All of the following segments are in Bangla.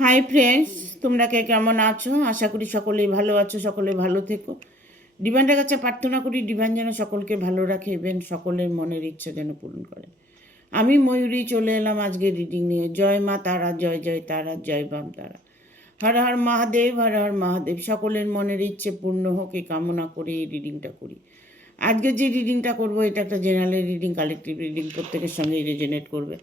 হাই ফ্রেন্ডস, তোমরা কে কেমন আছো? আশা করি সকলেই ভালো আছো, সকলে ভালো থেকো। ডিভাইনের কাছে প্রার্থনা করি ডিভাইন যেন সকলকে ভালো রাখে এবং সকলের মনের ইচ্ছা যেন পূরণ করে। আমি ময়ূরী চলে এলাম আজকে রিডিং নিয়ে। জয় মা তারা, জয় জয় তারা, জয় বাম তারা। হর হর মহাদেব, হর হর মহাদেব। সকলের মনের ইচ্ছে পূর্ণ হোক এই কামনা করে এই রিডিংটা করি। আজকে যে রিডিংটা করব এটা একটা জেনারেল রিডিং, কালেকটিভ রিডিং, প্রত্যেকের সঙ্গেই রেজোনেট করবে।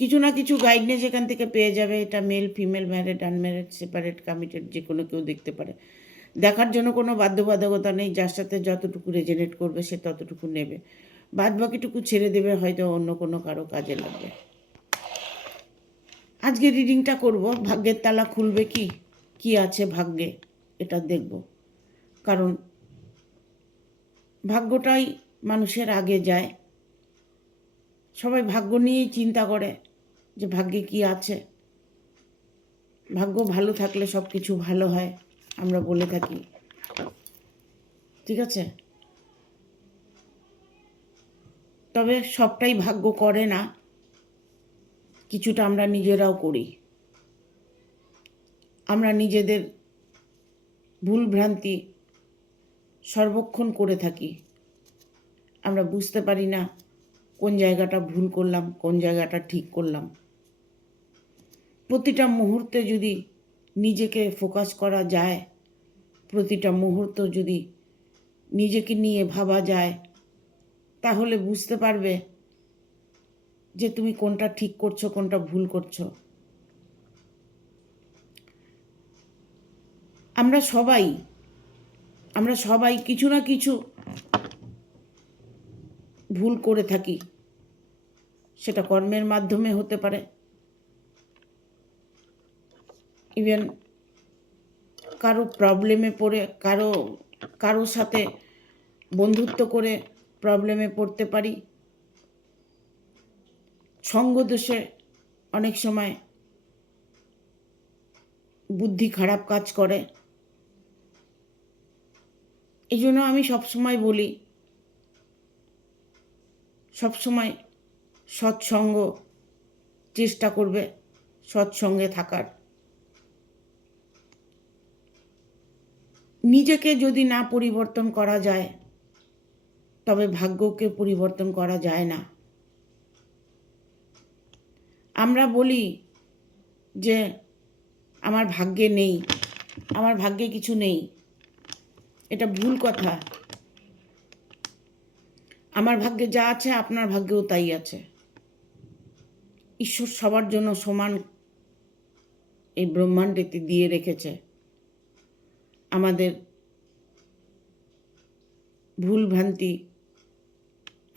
কিছু না কিছু গাইডনেস এখান থেকে পেয়ে যাবে। এটা male, female, married, unmarried, separate, committed, যে কোনো কেউ দেখতে পারে। দেখার জন্য কোনো বাধ্যবাধকতা নেই। যার সাথে যতটুকু রেজোনেট করবে সে ততটুকু নেবে, বাদ বাকিটুকু ছেড়ে দেবে, হয়তো অন্য কোনো কারো কাজে লাগবে। আজকে রিডিংটা করব। ভাগ্যের তালা খুলবে কি, কি আছে ভাগ্যে, এটা দেখব। কারণ ভাগ্যটাই মানুষের আগে যায়। সবাই ভাগ্য নিয়েই চিন্তা করে যে ভাগ্যে কি আছে। ভাগ্য ভালো থাকলে সব কিছু ভালো হয়, আমরা বলে থাকি, ঠিক আছে? তবে সবটাই ভাগ্য করে না, কিছুটা আমরা নিজেরাও করি। আমরা নিজেদের ভুল ভ্রান্তি সর্বক্ষণ করে থাকি। আমরা বুঝতে পারি না কোন জায়গাটা ভুল করলাম, কোন জায়গাটা ঠিক করলাম। প্রতিটা মুহূর্তে যদি নিজেকে ফোকাস করা যায়, প্রতিটা মুহূর্ত যদি নিজেকে নিয়ে ভাবা যায়, তাহলে বুঝতে পারবে যে তুমি কোনটা ঠিক করছো, কোনটা ভুল করছো। আমরা সবাই কিছু না কিছু ভুল করে থাকি। সেটা কর্মের মাধ্যমে হতে পারে, ইভেন কারো প্রবলেমে পড়ে, কারো সাথে বন্ধুত্ব করে প্রবলেমে পড়তে পারি। সঙ্গ দোষে অনেক সময় বুদ্ধি খারাপ কাজ করে। এই জন্য আমি সবসময় বলি, সবসময় সৎসঙ্গ চেষ্টা করবে, সৎসঙ্গে থাকার। নিজেকে যদি না পরিবর্তন করা যায়, তবে ভাগ্যকে পরিবর্তন করা যায় না। আমরা বলি যে আমার ভাগ্যে নেই, আমার ভাগ্যে কিছু নেই। এটা ভুল কথা। আমার ভাগ্যে যা আছে আপনার ভাগ্যেও তাই আছে। ঈশ্বর সবার জন্য সমান এই ব্রহ্মাণ্ডেতে দিয়ে রেখেছে। আমাদের ভুল ভ্রান্তি,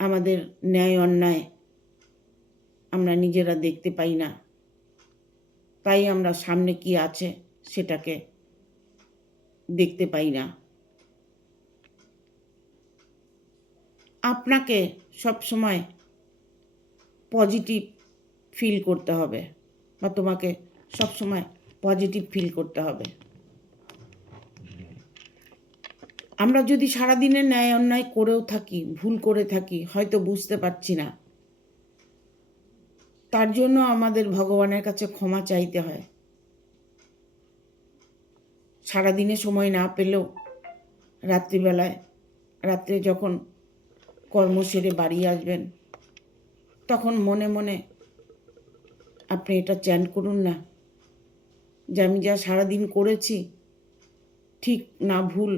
আমাদের ন্যায় অন্যায় আমরা নিজেরা দেখতে পাই না। তাই আমরা সামনে কি আছে সেটাকে দেখতে পাই না। আপনাকে সবসময় পজিটিভ ফিল করতে হবে, বা তোমাকে সবসময় পজিটিভ ফিল করতে হবে। আমরা যদি সারাদিনের ন্যায় অন্যায় করেও থাকি, ভুল করে থাকি, হয়তো বুঝতে পারছি না, তার জন্য আমাদের ভগবানের কাছে ক্ষমা চাইতে হয়। সারাদিনে সময় না পেলেও রাত্রে যখন কর্ম সেরে বাড়ি আসবেন, তখন মনে মনে আপনি এটা চ্যান্ট করুন না যে আমি যা সারাদিন করেছি, ঠিক না ভুল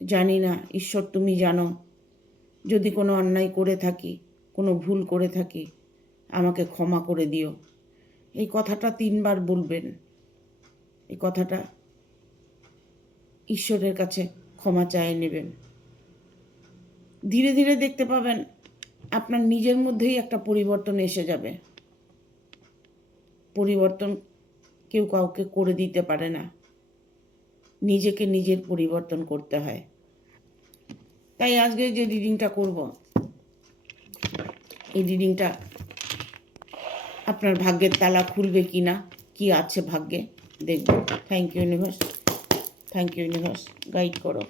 জানি না, ঈশ্বর তুমি জানো। যদি কোনো অন্যায় করে থাকি, কোনো ভুল করে থাকি, আমাকে ক্ষমা করে দিও। এই কথাটা 3 বার বলবেন। এই কথাটা ঈশ্বরের কাছে ক্ষমা চায় নেবেন। ধীরে ধীরে দেখতে পাবেন আপনার নিজের মধ্যেই একটা পরিবর্তন এসে যাবে। পরিবর্তন কেউ কাউকে করে দিতে পারে না, নিজেকে নিজের পরিবর্তন করতে হয়। তাই আজকে যে রিডিংটা করব, এই রিডিংটা আপনার ভাগ্যের তালা খুলবে কি না, কি আছে ভাগ্যে, দেখব। Thank you universe, thank you universe, guide করো।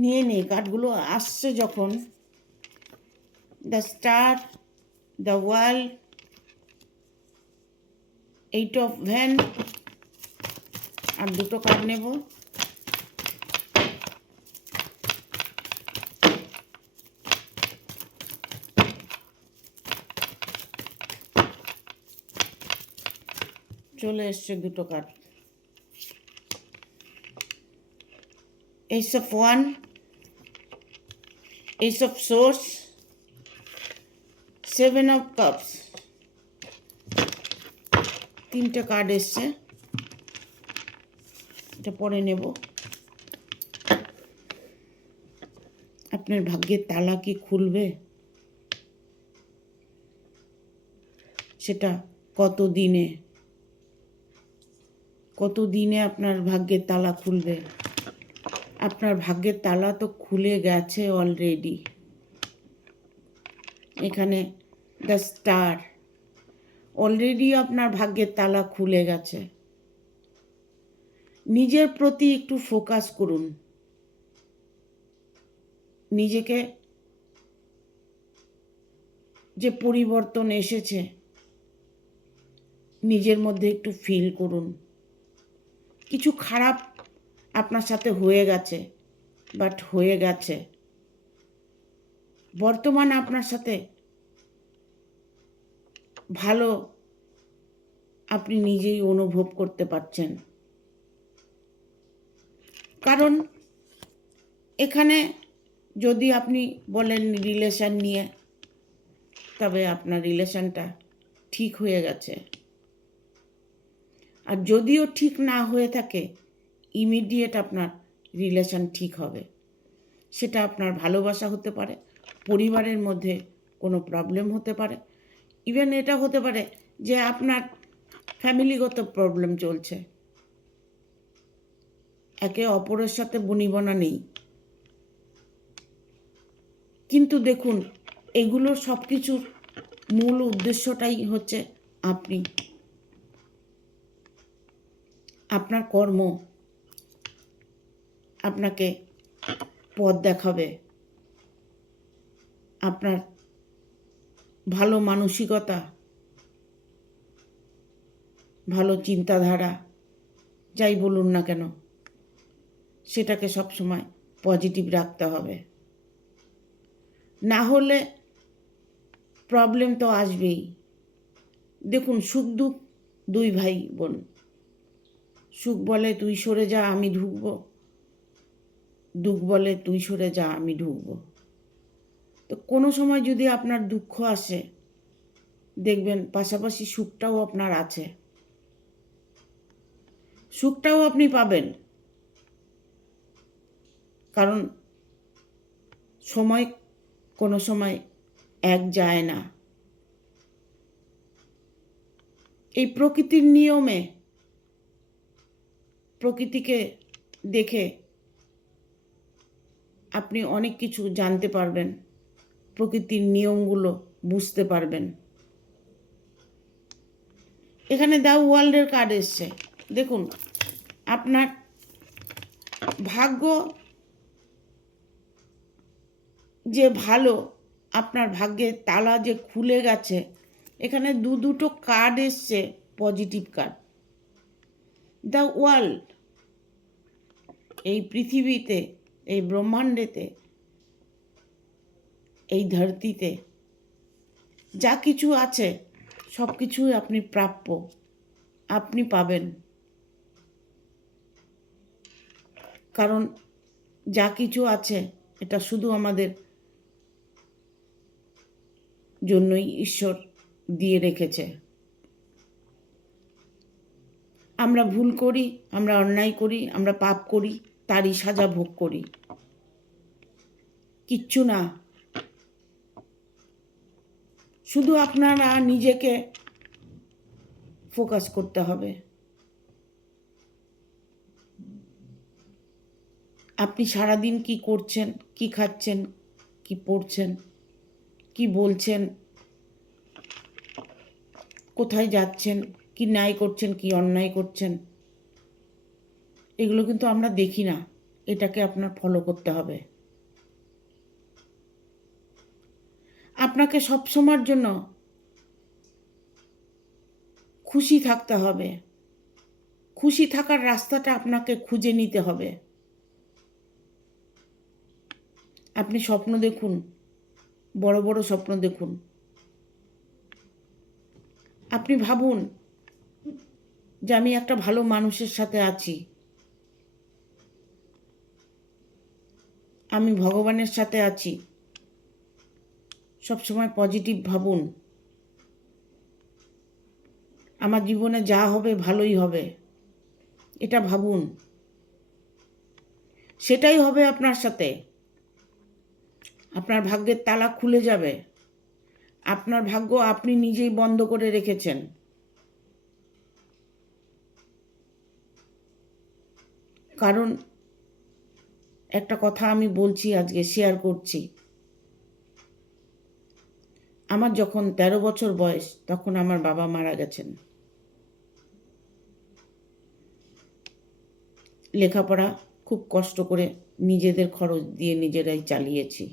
নিয়ে নে কার্ডগুলো আসছে যখন, the star, the world, 8 of ভ্যান, আর দুটো কার্ড নেব। চলে এসছে দুটো কার্ড, এইস অফ ওয়ান, ace of swords, 7 of cups. তিনটে কার্ড এসছে, এটা পরে নেব। আপনার ভাগ্যের তালা কি খুলবে, সেটা কত দিনে আপনার ভাগ্যের তালা খুলবে। আপনার ভাগ্যের তালা তো খুলে গেছে অলরেডি। এখানে দ্য স্টার, অলরেডি আপনার ভাগ্যের তালা খুলে গেছে। নিজের প্রতি একটু ফোকাস করুন, নিজেকে যে পরিবর্তন এসেছে নিজের মধ্যে একটু ফিল করুন। কিছু খারাপ আপনার সাথে হয়ে গেছে, বাট হয়ে গেছে। বর্তমান আপনার সাথে ভালো আপনি নিজেই অনুভব করতে পারছেন। কারণ এখানে যদি আপনি বলেন রিলেশন নিয়ে, তবে আপনার রিলেশনটা ঠিক হয়ে গেছে। আর যদিও ঠিক না হয়ে থাকে, ইমিডিয়েট আপনার রিলেশন ঠিক হবে। সেটা আপনার ভালোবাসা হতে পারে, পরিবারের মধ্যে কোনো প্রবলেম হতে পারে, ইভেন এটা হতে পারে যে আপনার ফ্যামিলিগত প্রবলেম চলছে, একে অপরের সাথে বনিবনা নেই। কিন্তু দেখুন, এগুলোর সব কিছুর মূল উদ্দেশ্যটাই হচ্ছে আপনি, আপনার কর্ম আপনাকে পথ দেখাবে। আপনার ভালো মানসিকতা, ভালো চিন্তাধারা, যাই বলুন না কেন, সেটাকে সবসময় পজিটিভ রাখতে হবে। না হলে প্রবলেম তো আসবেই। দেখুন, সুখ দুঃখ দুই ভাই বোন। সুখ বলে তুই সরে যা আমি ঢুকবো, দুঃখ বলে তুই সরে যা আমি ঢুকবো। তো কোনো সময় যদি আপনার দুঃখ আসে, দেখবেন পাশাপাশি সুখটাও আপনার আছে, সুখটাও আপনি পাবেন। কারণ সময় কোনো সময় এক যায় না। এই প্রকৃতির নিয়মে, প্রকৃতিকে দেখে আপনি অনেক কিছু জানতে পারবেন, প্রকৃতির নিয়মগুলো বুঝতে পারবেন। এখানে দ্য ওয়ার্ল্ডের কার্ড এসছে। দেখুন, আপনার ভাগ্য যে ভালো, আপনার ভাগ্যের তালা যে খুলে গেছে। এখানে দুটো কার্ড এসছে, পজিটিভ কার্ড। দ্য ওয়ার্ল্ড, এই পৃথিবীতে, এই ব্রহ্মাণ্ডেতে, এই ধরতিতে যা কিছু আছে সব কিছুই আপনি প্রাপ্য, আপনি পাবেন। কারণ যা কিছু আছে এটা শুধু আমাদের জন্যই ঈশ্বর দিয়ে রেখেছে। আমরা ভুল করি, আমরা অন্যায় করি, আমরা পাপ করি, তারই সাজা ভোগ করি। কিচ্ছু না, শুধু আপনারা নিজেকে ফোকাস করতে হবে। আপনি সারাদিন কি করছেন, কি খাচ্ছেন, কি পড়ছেন, কি বলছেন, কোথায় যাচ্ছেন, কি ন্যায় করছেন, কি অন্যায় করছেন, এগুলো কিন্তু আমরা দেখি না। এটাকে আপনার ফলো করতে হবে। আপনাকে সবসময়ের জন্য খুশি থাকতে হবে। খুশি থাকার রাস্তাটা আপনাকে খুঁজে নিতে হবে। আপনি স্বপ্ন দেখুন, বড় বড় স্বপ্ন দেখুন। আপনি ভাবুন যে আমি একটা ভালো মানুষের সাথে আছি, আমি ভগবানের সাথে আছি। সবসময় পজিটিভ ভাবুন। আমার জীবনে যা হবে ভালোই হবে, এটা ভাবুন। সেটাই হবে আপনার সাথে। আপনার ভাগ্যের তালা খুলে যাবে। আপনার ভাগ্য আপনি নিজেই বন্ধ করে রেখেছেন। কারণ একটা কথা আমি বলছি, আজকে শেয়ার করছি। আমার যখন 13 বছর বয়স, তখন আমার বাবা মারা গেছেন। লেখাপড়া খুব কষ্ট করে নিজেদের খরচ দিয়ে নিজেরাই চালিয়েছি।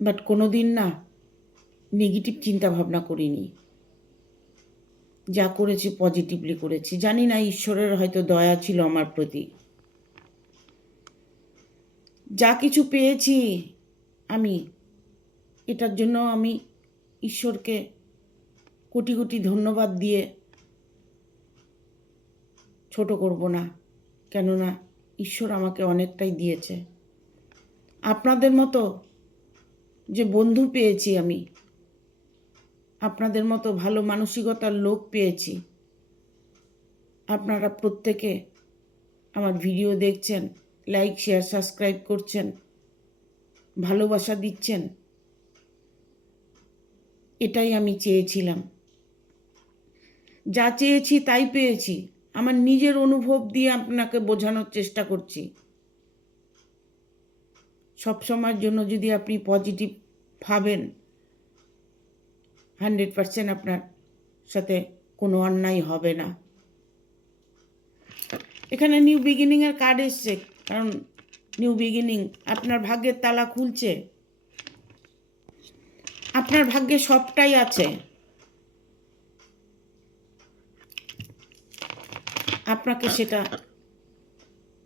বাট কোনো দিন না নেগেটিভ চিন্তা ভাবনা করিনি। যা করেছি পজিটিভলি করেছি। জানি না ঈশ্বরের হয়তো দয়া ছিল আমার প্রতি। যা কিছু পেয়েছি আমি, এটার জন্য আমি ঈশ্বরকে কোটি কোটি ধন্যবাদ দিয়ে ছোট করব না। কেননা ঈশ্বর আমাকে অনেকটাই দিয়েছে। আপনাদের মতো যে বন্ধু পেয়েছি আমি, আপনাদের মতো ভালো মানসিকতার লোক পেয়েছি। আপনারা প্রত্যেকে আমার ভিডিও দেখছেন, লাইক শেয়ার সাবস্ক্রাইব করছেন, ভালোবাসা দিচ্ছেন। এটাই আমি চেয়েছিলাম। যা চেয়েছি তাই পেয়েছি। আমার নিজের অনুভব দিয়ে আপনাকে বোঝানোর চেষ্টা করছি। সবসময়ের জন্য যদি আপনি পজিটিভ ভাবেন, 100% আপনার সাথে কোনো অন্যায় হবে না। এখানে নিউ বিগিনিংয়ের কার্ড এসছে, কারণ নিউ বিগিনিং, আপনার ভাগ্যের তালা খুলছে। আপনার ভাগ্যে সবটাই আছে। আপনাকে সেটা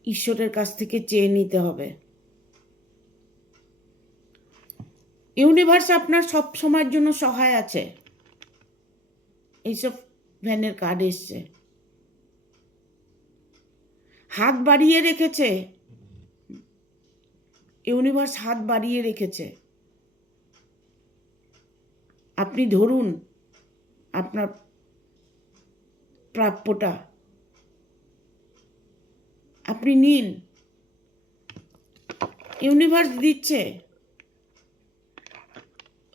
ঈশ্বরের কাছ থেকে চেয়ে নিতে হবে। ইউনিভার্স আপনার সব সময়ের জন্য সহায় আছে। এইসব ভ্যানের কার্ড এসছে। হাত বাড়িয়ে রেখেছে, ইউনিভার্স হাত বাড়িয়ে রেখেছে। আপনি ধরুন আপনার প্রাপ্যটা, আপনি নিন। ইউনিভার্স দিচ্ছে,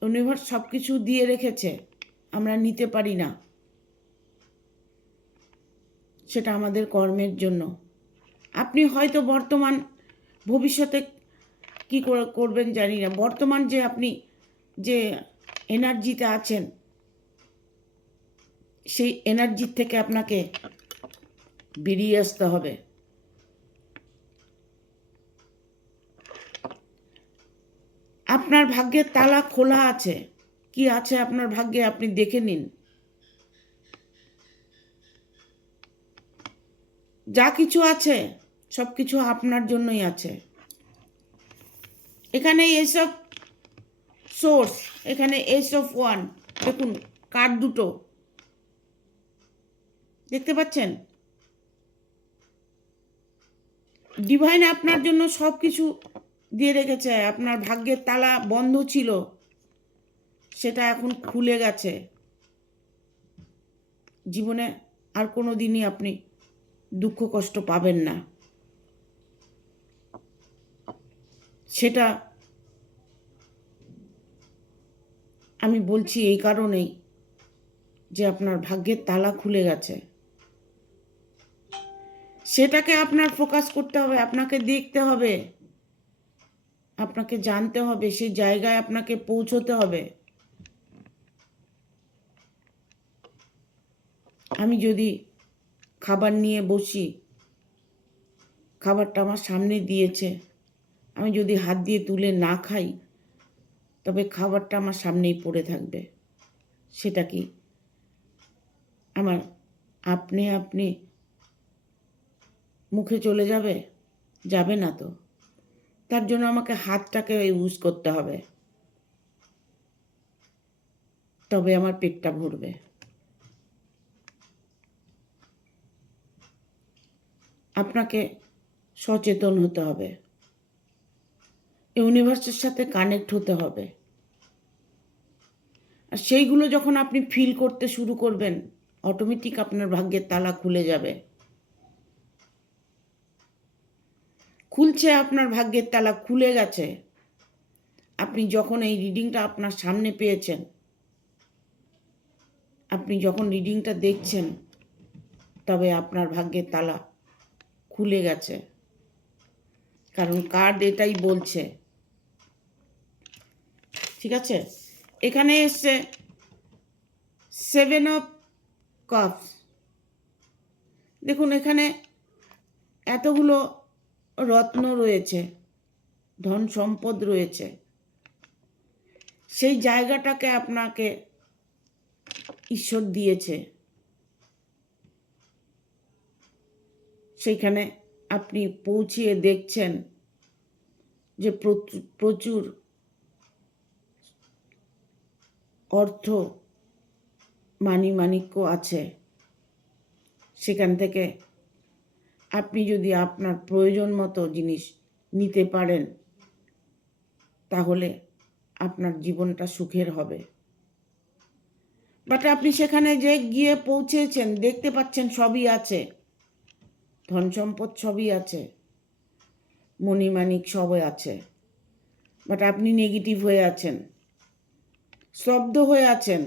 ইউনিভার্স সব কিছু দিয়ে রেখেছে, আমরা নিতে পারি না। সেটা আমাদের কর্মের জন্য। আপনি হয়তো বর্তমান, ভবিষ্যতে কি করবেন জানি না। বর্তমান যে আপনি যে এনার্জিতে আছেন, সেই এনার্জির থেকে আপনাকে বেরিয়ে আসতে হবে। আপনার ভাগ্যের তালা খোলা আছে। কি আছে আপনার ভাগ্যে আপনি দেখে নিন। যা কিছু আছে সব কিছু আপনার জন্যই আছে। এখানে এসব সোর্স, এখানে এস অফ ওয়ান, দেখুন কার্ড দুটো দেখতে পাচ্ছেন। ডিভাইন আপনার জন্য সব কিছু দিয়ে রেখেছে। আপনার ভাগ্যের তালা বন্ধ ছিল, সেটা এখন খুলে গেছে। জীবনে আর কোনো দিনই আপনি দুঃখ কষ্ট পাবেন না। সেটা আমি বলছি এই কারণেই যে আপনার ভাগ্যের তালা খুলে গেছে। সেটাকে আপনার ফোকাস করতে হবে, আপনাকে দেখতে হবে, আপনাকে জানতে হবে, সেই জায়গায় আপনাকে পৌঁছতে হবে। আমি যদি খাবার নিয়ে বসি, খাবারটা আমার সামনে দিয়েছে, আমি যদি হাত দিয়ে তুলে না খাই তবে খাবারটা আমার সামনেই পড়ে থাকবে। সেটা কি আমার আপনি আপনি মুখে চলে যাবে? যাবে না তো। তার জন্য আমাকে হাতটাকে ইউজ করতে হবে, তবে আমার পেটটা ভরবে। আপনাকে সচেতন হতে হবে, ইউনিভার্সের সাথে কানেক্ট হতে হবে। আর সেইগুলো যখন আপনি ফিল করতে শুরু করবেন, অটোমেটিক আপনার ভাগ্যের তালা খুলে যাবে। খুলছে, আপনার ভাগ্যের তালা খুলে গেছে। আপনি যখন এই রিডিংটা আপনার সামনে পেয়েছেন, আপনি যখন রিডিংটা দেখছেন, তবে আপনার ভাগ্যের তালা খুলে গেছে। কারণ কার্ড এটাই বলছে। ঠিক আছে, এখানে এসছে 7 অফ কাপস। দেখুন এখানে এতগুলো রত্ন রয়েছে, ধন সম্পদ রয়েছে। সেই জায়গাটাকে আপনাকে ঈশ্বর দিয়েছে, সেইখানে আপনি পৌঁছিয়ে দেখছেন যে প্রচুর অর্থ মাণিক্য আছে। সেখান থেকে আপনি যদি আপনার প্রয়োজন মতো জিনিস নিতে পারেন, তাহলে আপনার জীবনটা সুখের হবে। বাট আপনি সেখানে যে গিয়ে পৌঁছেছেন, দেখতে পাচ্ছেন সবই আছে, ধন সম্পদ সবই আছে, মণিমাণিক সবই আছে, বাট আপনি নেগেটিভ হয়ে আছেন, স্তব্ধ হয়ে আছেন,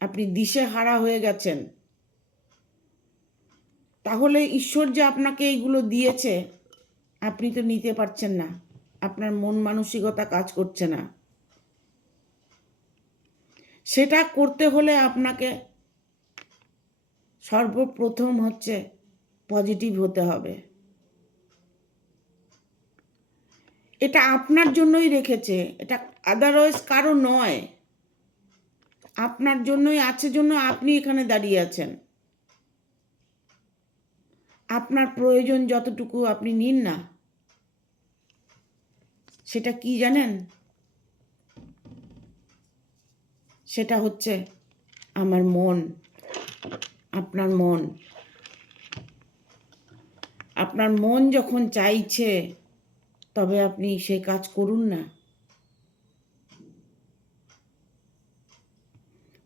আপনি দিশেহারা হয়ে গেছেন। তাহলে ঈশ্বর যে আপনাকে এইগুলো দিয়েছে, আপনি তো নিতে পারছেন না, আপনার মন মানসিকতা কাজ করছে না। সেটা করতে হলে আপনাকে সর্বপ্রথম হচ্ছে পজিটিভ হতে হবে। এটা আপনার জন্যই রেখেছে, এটা আদারওয়াইজ কারো নয়। আপনার জন্যই আছে, জন্য আপনি এখানে দাঁড়িয়ে আছেন। আপনার প্রয়োজন যতটুকু আপনি নিন না। সেটা কি জানেন? সেটা হচ্ছে আমার মন, আপনার মন। আপনার মন যখন চাইছে, তবে আপনি সেই কাজ করুন না।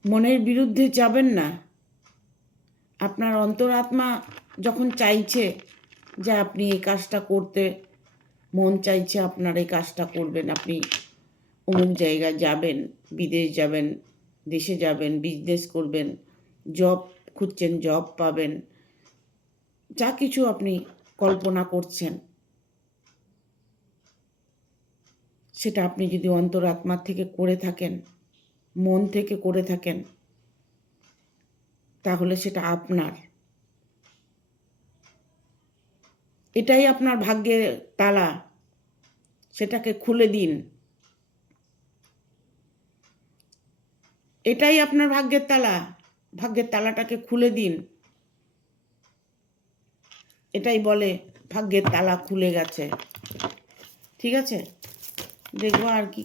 মনের বিরুদ্ধে যাবেন না। আপনার অন্তরাত্মা যখন চাইছে যে আপনি এই কাজটা করতে মন চাইছে, আপনার এই কাজটা করবেন, আপনি অমুক জায়গায় যাবেন, বিদেশ যাবেন, দেশে যাবেন, বিজনেস করবেন, জব খুঁজছেন, জব পাবেন, যা কিছু আপনি কল্পনা করছেন, সেটা আপনি যদি অন্তরাত্মার থেকে করে থাকেন, মন থেকে করে থাকেন, তাহলে সেটা আপনার। এটাই আপনার ভাগ্যের তালা, সেটাকে খুলে দিন। এটাই আপনার ভাগ্যের তালা, ভাগ্যের তালাটাকে খুলে দিন। এটাই বলে ভাগ্যের তালা খুলে গেছে। ঠিক আছে, দেখবো আর কি।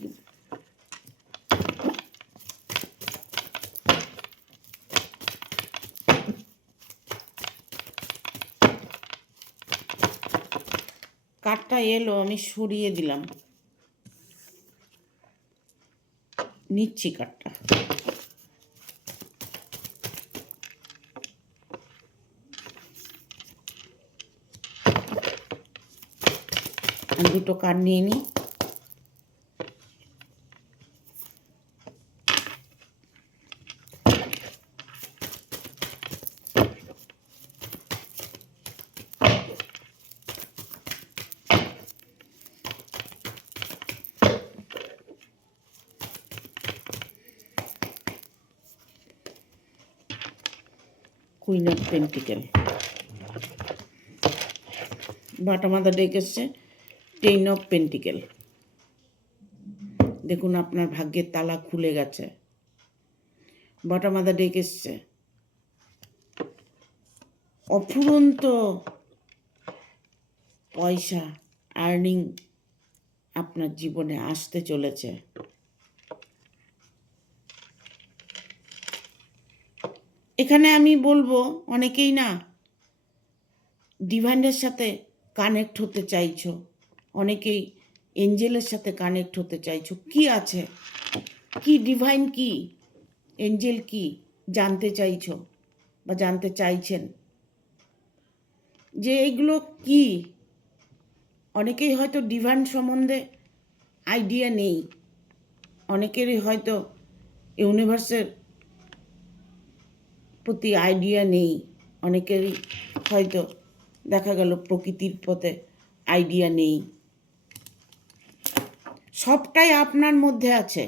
কাঠটা এলো, আমি সরিয়ে দিলাম, নিচ্ছি কাঠটা। আমি দুটো কাঠ নিয়ে নিই। কুইন অফ পেন্টিকেল, বাটা মাথা ডেক এসছে টেন অফ পেন্টিকেল। দেখুন আপনার ভাগ্যের তালা খুলে গেছে। বাটা মাথা ডেক এসছে অফুরন্ত পয়সা, আর্নিং আপনার জীবনে আসতে চলেছে। এখানে আমি বলবো, অনেকেই না ডিভাইনের সাথে কানেক্ট হতে চাইছো, অনেকেই এঞ্জেলের সাথে কানেক্ট হতে চাইছো। কি আছে, কি ডিভাইন, কি এঞ্জেল, কি জানতে চাইছো বা জানতে চাইছেন, যে এইগুলো কি। অনেকেই হয়তো ডিভাইন সম্বন্ধে আইডিয়া নেই, অনেকেরই হয়তো ইউনিভার্সের প্রতি আইডিয়া নেই, অনেকেরই হয়তো দেখা গেল প্রকৃতির পথে আইডিয়া নেই। সবটাই আপনার মধ্যে আছে।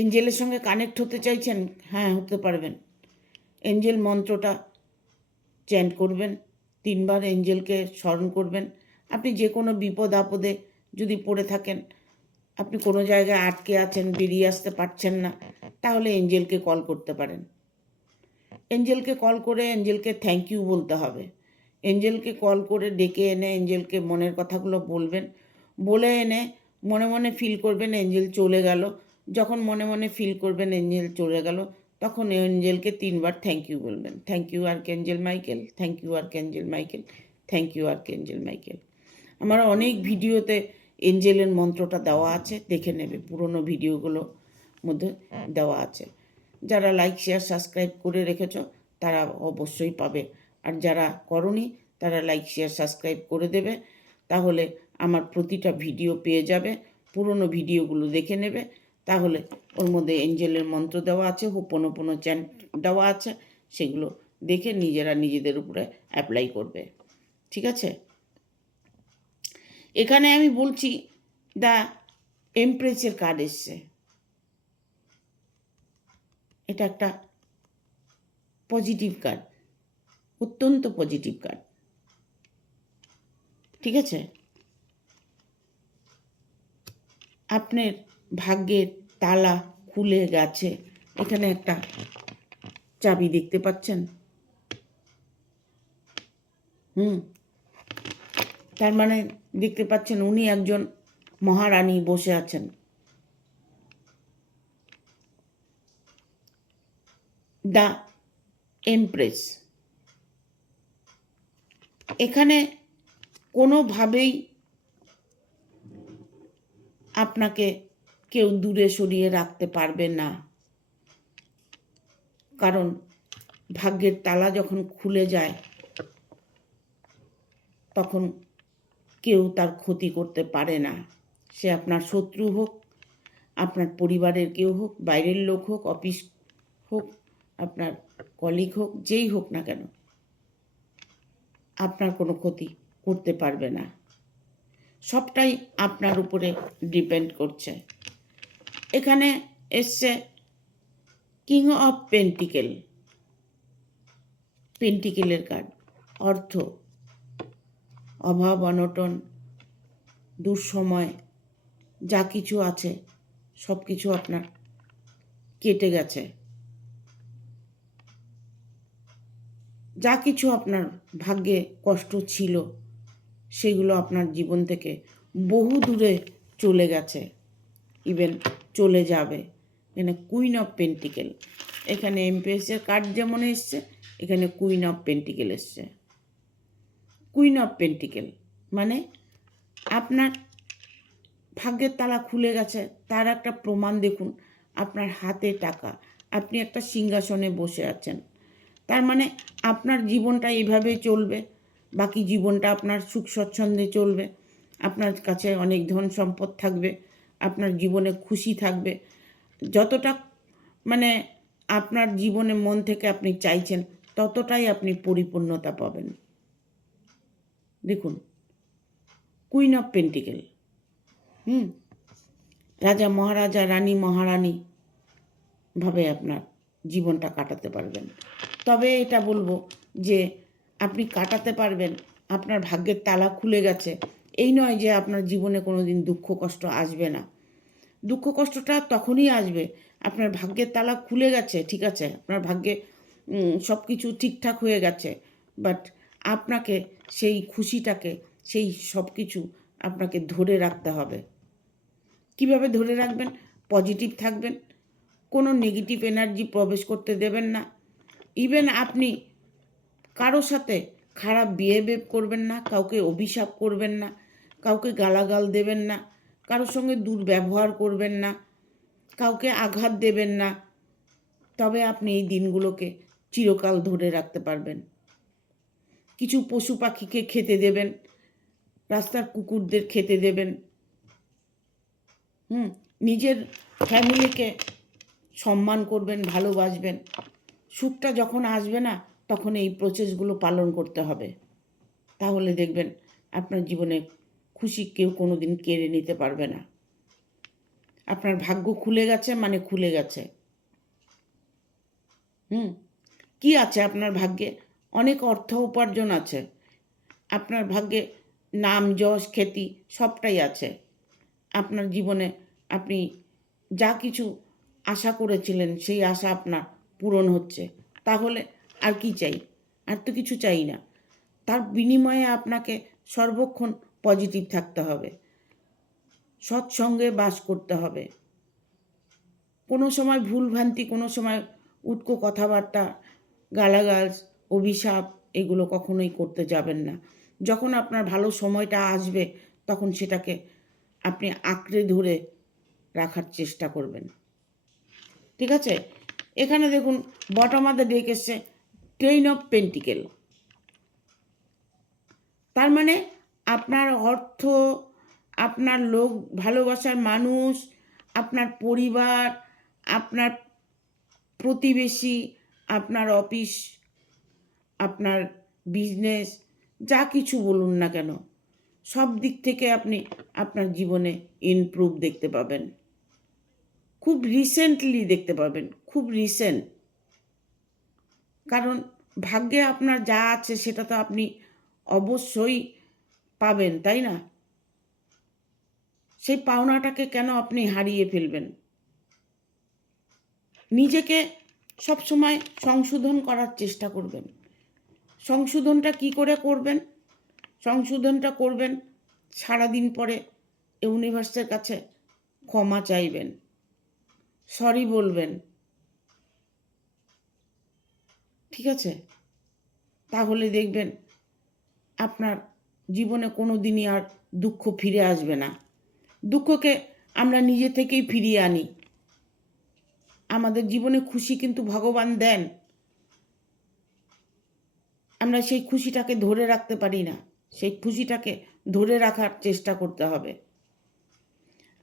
এঞ্জেলের সঙ্গে কানেক্ট হতে চাইছেন, হ্যাঁ হতে পারবেন। এঞ্জেল মন্ত্রটা চ্যান্ট করবেন, 3 বার এঞ্জেলকে স্মরণ করবেন। আপনি যে কোনো বিপদ আপদে যদি পড়ে থাকেন, আপনি কোনো জায়গায় আটকে আছেন, বেরিয়ে আসতে পারছেন না, তাহলে এঞ্জেলকে কল করতে পারেন। এঞ্জেলকে কল করে এঞ্জেলকে থ্যাংক ইউ বলতে হবে। এঞ্জেলকে কল করে ডেকে এনে এঞ্জেলকে মনের কথাগুলো বলবেন, বলে এনে মনে মনে ফিল করবেন এঞ্জেল চলে গেল। যখন মনে মনে ফিল করবেন এঞ্জেল চলে গেল, তখন এঞ্জেলকে 3 বার থ্যাংক ইউ বলবেন। Thank you archangel Michael, thank you archangel Michael, thank you archangel Michael. আমার অনেক ভিডিওতে এঞ্জেলের মন্ত্রটা দেওয়া আছে, দেখে নেবে, পুরনো ভিডিওগুলোর মধ্যে দেওয়া আছে। যারা লাইক শেয়ার সাবস্ক্রাইব করে রেখেছ তারা অবশ্যই পাবে, আর যারা করনি তারা লাইক শেয়ার সাবস্ক্রাইব করে দেবে, তাহলে আমার প্রতিটা ভিডিও পেয়ে যাবে। পুরনো ভিডিওগুলো দেখে নেবে, তাহলে ওর মধ্যে এঞ্জেলের মন্ত্র দেওয়া আছে, হোপোনোপোনো চ্যান্ট দেওয়া আছে, সেগুলো দেখে নিজেরা নিজেদের উপরে অ্যাপ্লাই করবে। ঠিক আছে? এখানে আমি বলছি দ্য এমপ্রেসের কার্ড এসছে। এটা একটা পজিটিভ কার্ড, অত্যন্ত পজিটিভ কার্ড। ঠিক আছে? আপনার ভাগ্যের তালা খুলে গেছে। এখানে একটা চাবি দেখতে পাচ্ছেন। তার মানে দেখতে পাচ্ছেন উনি একজন মহারানী বসে আছেন। The empress. এখানে কোনোভাবেই আপনাকে কেউ দূরে সরিয়ে রাখতে পারবে না, কারণ ভাগ্যের তালা যখন খুলে যায় তখন কেউ তার ক্ষতি করতে পারে না। সে আপনার শত্রু হোক, আপনার পরিবারের কেউ হোক, বাইরের লোক হোক, অফিস হোক, আপনার কলিগ হোক, যেই হোক না কেন, আপনার কোনো ক্ষতি করতে পারবে না। সবটাই আপনার উপরে ডিপেন্ড করছে। এখানে এসছে কিং অফ পেন্টিকেল, পেন্টিকেলের কার্ড। অর্থ, অভাব, অনটন, দুঃসময়, যা কিছু আছে সব কিছু আপনার কেটে গেছে। যা কিছু আপনার ভাগ্যে কষ্ট ছিল সেগুলো আপনার জীবন থেকে বহু দূরে চলে গেছে, ইভেন চলে যাবে। এখানে কুইন অফ পেন্টিকেল, এখানে এমপ্রেসের কার্ড যেমন এসছে, এখানে কুইন অফ পেন্টিকেল এসছে। কুইন অফ পেন্টিকেল মানে আপনার ভাগ্যের তালা খুলে গেছে, তার একটা প্রমাণ দেখুন। আপনার হাতে টাকা, আপনি একটা সিংহাসনে বসে আছেন, তার মানে আপনার জীবনটা এইভাবেই চলবে। বাকি জীবনটা আপনার সুখ স্বচ্ছন্দে চলবে, আপনার কাছে অনেক ধন সম্পদ থাকবে, আপনার জীবনে খুশি থাকবে। যতটা মানে আপনার জীবনে মন থেকে আপনি চাইছেন ততটাই আপনি পরিপূর্ণতা পাবেন। দেখুন, কুইন অফ পেন্টিকেল, রাজা মহারাজা, রানী মহারানী ভাবে আপনার জীবনটা কাটাতে পারবেন। তবে এটা বলবো যে আপনি কাটাতে পারবেন, আপনার ভাগ্যের তালা খুলে গেছে, এই নয় যে আপনার জীবনে কোনো দিন দুঃখ কষ্ট আসবে না। দুঃখ কষ্টটা তখনই আসবে, আপনার ভাগ্যের তালা খুলে গেছে, ঠিক আছে, আপনার ভাগ্যে সব কিছু ঠিকঠাক হয়ে গেছে, বাট আপনাকে সেই খুশিটাকে, সেই সব কিছু আপনাকে ধরে রাখতে হবে। কিভাবে ধরে রাখবেন? পজিটিভ থাকবেন, কোনো নেগেটিভ এনার্জি প্রবেশ করতে দেবেন না। ইভেন আপনি কারোর সাথে খারাপ বিহেভ করবেন না, কাউকে অভিশাপ করবেন না, কাউকে গালাগাল দেবেন না, কারোর সঙ্গে দুর্ব্যবহার করবেন না, কাউকে আঘাত দেবেন না। তবে আপনি এই দিনগুলোকে চিরকাল ধরে রাখতে পারবেন। কিছু পশু পাখিকে খেতে দেবেন, রাস্তার কুকুরদের খেতে দেবেন। নিজের ফ্যামিলিকে সম্মান করবেন, ভালোবাসবেন। সুখটা যখন আসবে না, তখন এই প্রসেসগুলো পালন করতে হবে। তাহলে দেখবেন আপনার জীবনে খুশি কেউ কোনো দিন কেড়ে নিতে পারবে না। আপনার ভাগ্য খুলে গেছে মানে খুলে গেছে। কি আছে আপনার ভাগ্যে? অনেক অর্থ উপার্জন আছে আপনার ভাগ্যে, নাম যশ খ্যাতি সবটাই আছে আপনার জীবনে। আপনি যা কিছু আশা করেছিলেন সেই আশা আপনার পূরণ হচ্ছে। তাহলে আর কি চাই? আর তো কিছু চাই না। তার বিনিময়ে আপনাকে সর্বক্ষণ পজিটিভ থাকতে হবে, সৎসঙ্গে বাস করতে হবে। কোনো সময় ভুলভ্রান্তি, কোনো সময় উটকো কথাবার্তা, গালাগাল, অভিশাপ এগুলো কখনোই করতে যাবেন না। যখন আপনার ভালো সময়টা আসবে তখন সেটাকে আপনি আঁকড়ে ধরে রাখার চেষ্টা করবেন, ঠিক আছে? এখানে দেখুন বটম অফ দ্য ডেক এসছে 10 অফ পেন্টিকেল। তার মানে আপনার অর্থ, আপনার লোক ভালোবাসার মানুষ, আপনার পরিবার, আপনার প্রতিবেশী, আপনার অফিস, আপনার বিজনেস, যা কিছু বলুন না কেন, সব দিক থেকে আপনি আপনার জীবনে ইমপ্রুভ দেখতে পাবেন। খুব রিসেন্টলি দেখতে পাবেন, খুব রিসেন্ট। কারণ ভাগ্যে আপনার যা আছে সেটা তো আপনি অবশ্যই পাবেন, তাই না? সেই পাওনাটাকে কেন আপনি হারিয়ে ফেলবেন? নিজেকে সবসময় সংশোধন করার চেষ্টা করবেন। সংশোধনটা কি করে করবেন? সংশোধনটা করবেন সারাদিন পরে ইউনিভার্সের কাছে ক্ষমা চাইবেন, সরি বলবেন, ঠিক আছে? তাহলে দেখবেন আপনার জীবনে কোনো দিনই আর দুঃখ ফিরে আসবে না। দুঃখকে আমরা নিজে থেকেই ফিরিয়ে আনি। আমাদের জীবনে খুশি কিন্তু ভগবান দেন, আমরা সেই খুশিটাকে ধরে রাখতে পারি না। সেই খুশিটাকে ধরে রাখার চেষ্টা করতে হবে।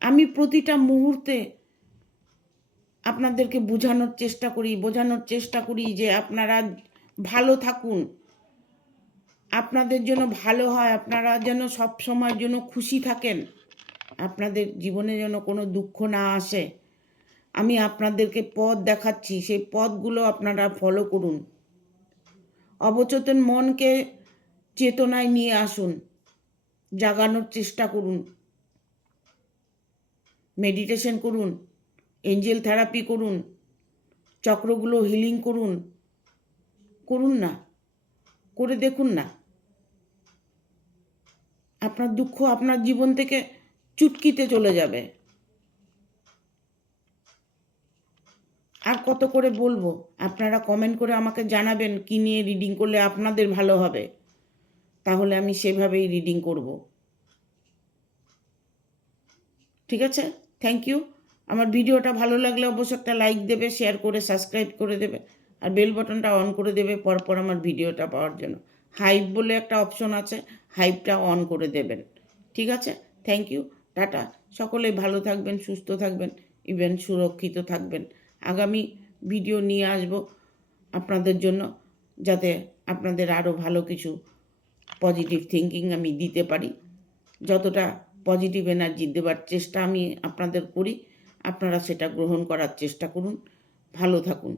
আমি প্রতিটা মুহূর্তে আপনাদেরকে বোঝানোর চেষ্টা করি যে আপনারা ভালো থাকুন, আপনাদের জন্য ভালো হয়, আপনারা যেন সব সময়ের জন্য খুশি থাকেন, আপনাদের জীবনে যেন কোনো দুঃখ না আসে। আমি আপনাদেরকে পথ দেখাচ্ছি, সেই পথগুলো আপনারা ফলো করুন। অবচেতন মনকে চেতনায় নিয়ে আসুন, জাগানোর চেষ্টা করুন, মেডিটেশন করুন, এঞ্জেল থেরাপি করুন, চক্রগুলো হিলিং করুন, করুন না, করে দেখুন না। আপনার দুঃখ আপনার জীবন থেকে চুটকিতে চলে যাবে। আর কত করে বলবো? আপনারা কমেন্ট করে আমাকে জানাবেন কি নিয়ে রিডিং করলে আপনাদের ভালো হবে, তাহলে আমি সেভাবেই রিডিং করব, ঠিক আছে? Thank you. আমার ভিডিওটা ভালো লাগলে অবশ্যই একটা লাইক দেবে, শেয়ার করে সাবস্ক্রাইব করে দেবে, আর বেল বাটনটা অন করে দেবে পরপর আমার ভিডিওটা পাওয়ার জন্য। হাইপ বলে একটা অপশন আছে, হাইপটা অন করে দেবেন, ঠিক আছে? Thank you, tata. সকলে ভালো থাকবেন, সুস্থ থাকবেন, ইভেন সুরক্ষিত থাকবেন। আগামী ভিডিও নিয়ে আসব আপনাদের জন্য, যাতে আপনাদের আরও ভালো কিছু পজিটিভ থিঙ্কিং আমি দিতে পারি। যতটা পজিটিভ এনার্জি দেওয়ার চেষ্টা আমি আপনাদের করি, আপনারা সেটা গ্রহণ করার চেষ্টা করুন। ভালো থাকুন।